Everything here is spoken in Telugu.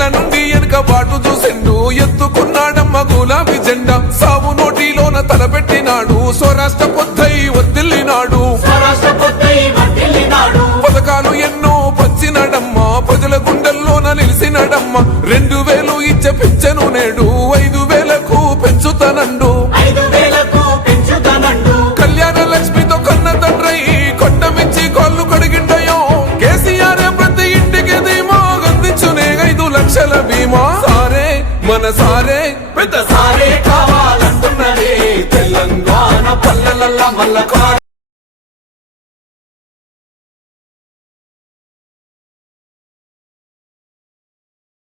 ఏండ్ల నుండి వెనుక బాటు చూసిండు. ఎత్తుకున్నాడమ్మ గులాబీ జెండా. సావు నోటిలోన తలపెట్టినాడు స్వరాష్ట్ర పొద్దై ఒత్తిల్లినాడు స్వరాష్ట్ర పొద్దై వర్ధిల్లినాడు పథకాలు ఎన్నో పంచినడమ్మా. ప్రజల గుండెల్లోన నిలిసినడమ్మ. రెండు వేలు ఇచ్చే పింఛను నేడు మన సారే పెద్ద సారే కావాలంటున్నరే తెలంగాణ పల్లెలల్ల మల్ల కారే